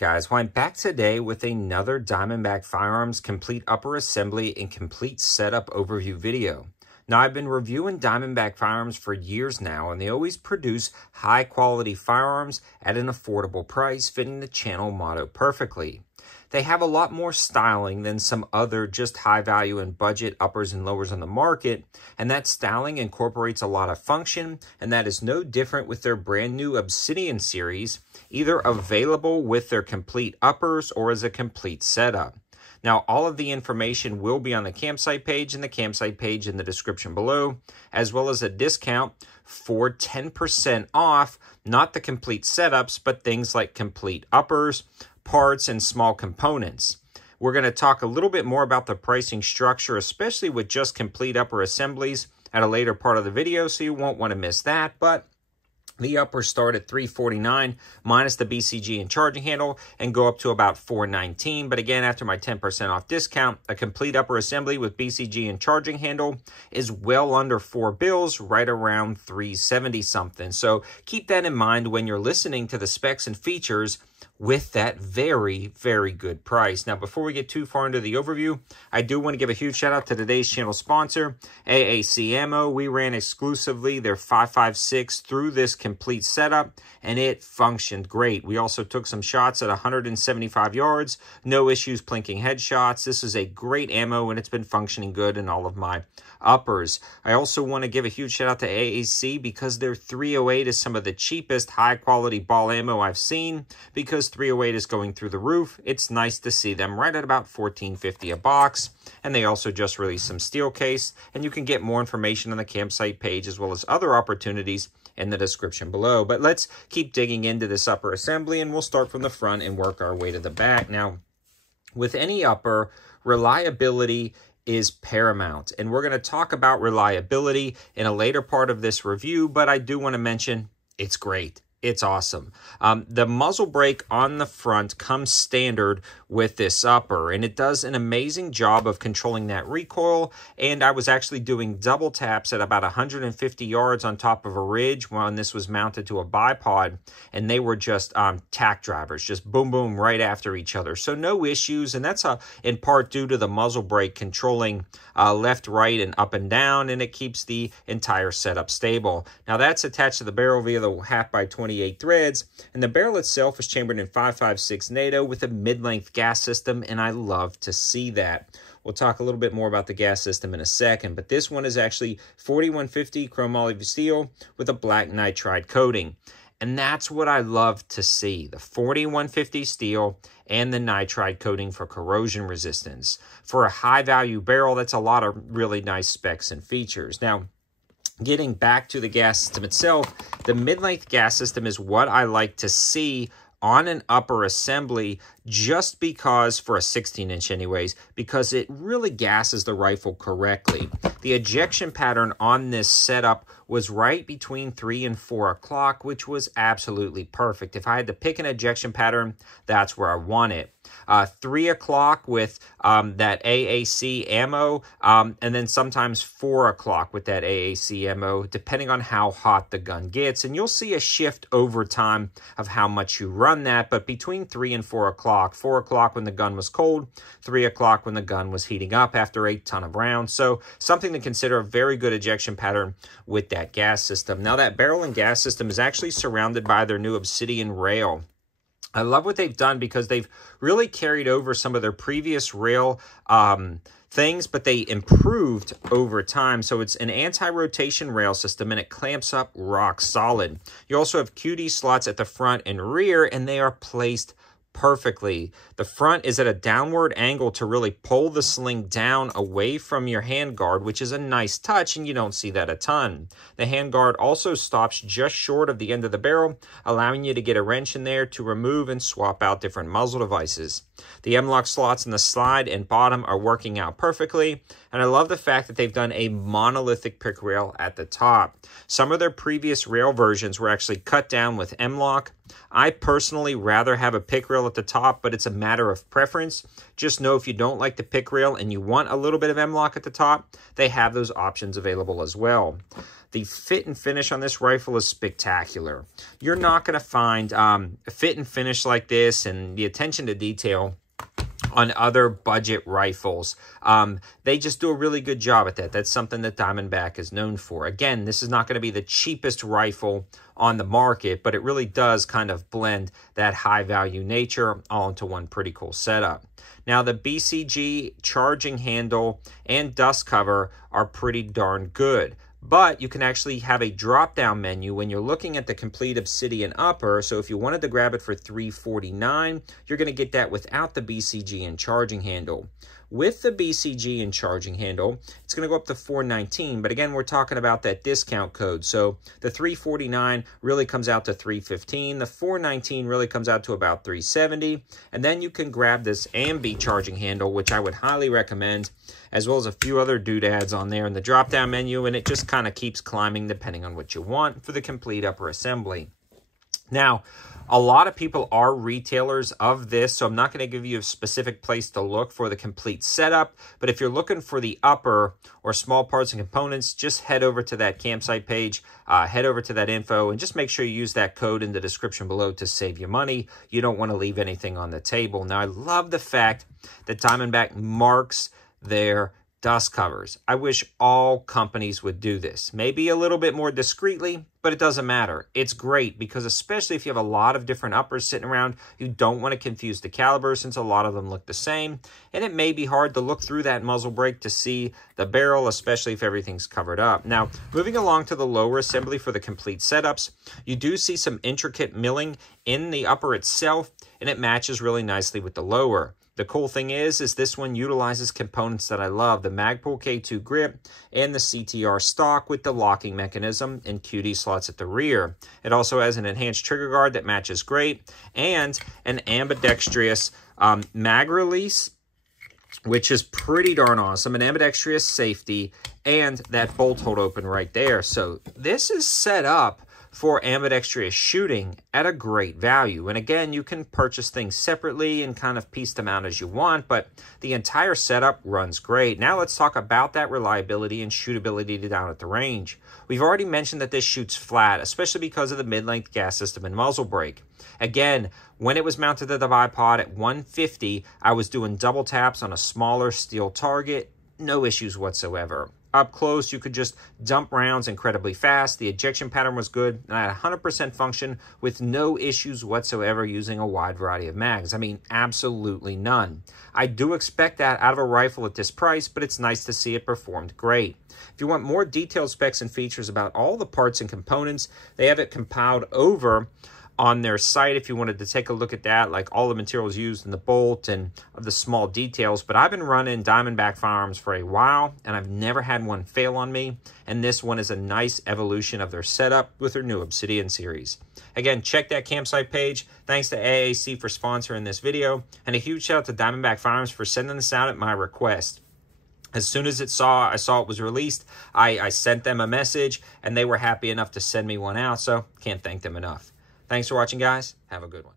guys, well, I'm back today with another Diamondback Firearms complete upper assembly and complete setup overview video. Now, I've been reviewing Diamondback Firearms for years now, and they always produce high-quality firearms at an affordable price, fitting the channel motto perfectly. They have a lot more styling than some other just high value and budget uppers and lowers on the market, and that styling incorporates a lot of function, and that is no different with their brand new Obsidian series, either available with their complete uppers or as a complete setup. Now, all of the information will be on the campsite page and the campsite page in the description below, as well as a discount for 10% off, not the complete setups, but things like complete uppers, parts, and small components. We're going to talk a little bit more about the pricing structure, especially with just complete upper assemblies at a later part of the video, so you won't want to miss that. But the uppers start at $349 minus the BCG and charging handle and go up to about $419. But again, after my 10% off discount, a complete upper assembly with BCG and charging handle is well under $4 right around $370 something. So keep that in mind when you're listening to the specs and features with that very, very good price. Now, before we get too far into the overview, I do want to give a huge shout out to today's channel sponsor, AAC Ammo. We ran exclusively their 5.56 through this complete setup, and it functioned great. We also took some shots at 175 yards, no issues plinking headshots. This is a great ammo, and it's been functioning good in all of my uppers. I also want to give a huge shout out to AAC because their 308 is some of the cheapest high quality ball ammo I've seen, because 308 is going through the roof. It's nice to see them right at about $14.50 a box. And they also just released some steel case, and you can get more information on the campsite page as well as other opportunities in the description below. But let's keep digging into this upper assembly, and we'll start from the front and work our way to the back. Now, with any upper, reliability is paramount, and we're going to talk about reliability in a later part of this review, but I do want to mention it's great. It's awesome. The muzzle brake on the front comes standard with this upper, and it does an amazing job of controlling that recoil. And I was actually doing double taps at about 150 yards on top of a ridge when this was mounted to a bipod, and they were just tack drivers, just boom, boom, right after each other. So no issues, and that's in part due to the muzzle brake controlling left, right, and up and down, and it keeps the entire setup stable. Now, that's attached to the barrel via the 1/2x28 threads, and the barrel itself is chambered in 5.56 NATO with a mid-length gas system, and I love to see that. We'll talk a little bit more about the gas system in a second, but this one is actually 4150 chrome olive steel with a black nitride coating. And that's what I love to see, the 4150 steel and the nitride coating for corrosion resistance. For a high-value barrel, that's a lot of really nice specs and features. Now, getting back to the gas system itself, the mid-length gas system is what I like to see on an upper assembly, just because, for a 16-inch anyways, because it really gases the rifle correctly. The ejection pattern on this setup was right between 3 and 4 o'clock, which was absolutely perfect. If I had to pick an ejection pattern, that's where I want it. 3 o'clock with that AAC ammo, and then sometimes 4 o'clock with that AAC ammo, depending on how hot the gun gets. And you'll see a shift over time of how much you run that, but between 3 and 4 o'clock, 4 o'clock when the gun was cold, 3 o'clock when the gun was heating up after a ton of rounds. So something to consider, a very good ejection pattern with that gas system. Now, that barrel and gas system is actually surrounded by their new Obsidian rail. I love what they've done because they've really carried over some of their previous rail things, but they improved over time. So it's an anti-rotation rail system, and it clamps up rock solid. You also have QD slots at the front and rear, and they are placed perfectly. The front is at a downward angle to really pull the sling down away from your handguard, which is a nice touch, and you don't see that a ton. The handguard also stops just short of the end of the barrel, allowing you to get a wrench in there to remove and swap out different muzzle devices. The M-lock slots in the slide and bottom are working out perfectly, and I love the fact that they've done a monolithic pick rail at the top. Some of their previous rail versions were actually cut down with M-lock, I personally rather have a pick rail at the top, but it's a matter of preference. Just know if you don't like the pick rail and you want a little bit of M-LOK at the top, they have those options available as well. The fit and finish on this rifle is spectacular. You're not going to find a fit and finish like this and the attention to detail on other budget rifles. They just do a really good job at that. That's something that Diamondback is known for. Again, this is not going to be the cheapest rifle on the market, but it really does kind of blend that high value nature all into one pretty cool setup. Now, the BCG charging handle and dust cover are pretty darn good. But you can actually have a drop-down menu when you're looking at the complete Obsidian upper. So if you wanted to grab it for $349, you're going to get that without the BCG and charging handle. With the BCG and charging handle, it's going to go up to $419. But again, we're talking about that discount code. So the $349 really comes out to $315. The $419 really comes out to about $370. And then you can grab this Ambi charging handle, which I would highly recommend, as well as a few other doodads on there in the drop-down menu, and it just kind of keeps climbing depending on what you want for the complete upper assembly. Now, a lot of people are retailers of this, so I'm not going to give you a specific place to look for the complete setup, but if you're looking for the upper or small parts and components, just head over to that campsite page, head over to that info, and just make sure you use that code in the description below to save you money. You don't want to leave anything on the table. Now, I love the fact that Diamondback marks their dust covers. I wish all companies would do this. Maybe a little bit more discreetly, but it doesn't matter. It's great because especially if you have a lot of different uppers sitting around, you don't want to confuse the caliber since a lot of them look the same. And it may be hard to look through that muzzle brake to see the barrel, especially if everything's covered up. Now, moving along to the lower assembly for the complete setups, you do see some intricate milling in the upper itself, and it matches really nicely with the lower. The cool thing is this one utilizes components that I love, the Magpul K2 grip and the CTR stock with the locking mechanism and QD slots at the rear. It also has an enhanced trigger guard that matches great and an ambidextrous mag release, which is pretty darn awesome, an ambidextrous safety, and that bolt hold open right there. So this is set up for ambidextrous shooting at a great value. And again, you can purchase things separately and kind of piece them out as you want, but the entire setup runs great. Now let's talk about that reliability and shootability down at the range. We've already mentioned that this shoots flat, especially because of the mid-length gas system and muzzle brake. Again, when it was mounted to the bipod at 150, I was doing double taps on a smaller steel target, no issues whatsoever. Up close, you could just dump rounds incredibly fast. The ejection pattern was good, and I had 100% function with no issues whatsoever using a wide variety of mags. I mean, absolutely none. I do expect that out of a rifle at this price, but it's nice to see it performed great. If you want more detailed specs and features about all the parts and components, they have it compiled over on their site if you wanted to take a look at that, like all the materials used in the bolt and the small details. But I've been running Diamondback firearms for a while, and I've never had one fail on me. And this one is a nice evolution of their setup with their new Obsidian series. Again, check that campsite page. Thanks to AAC for sponsoring this video. And a huge shout out to Diamondback Firearms for sending this out at my request. As soon as I saw it was released, I sent them a message, and they were happy enough to send me one out. So can't thank them enough. Thanks for watching, guys. Have a good one.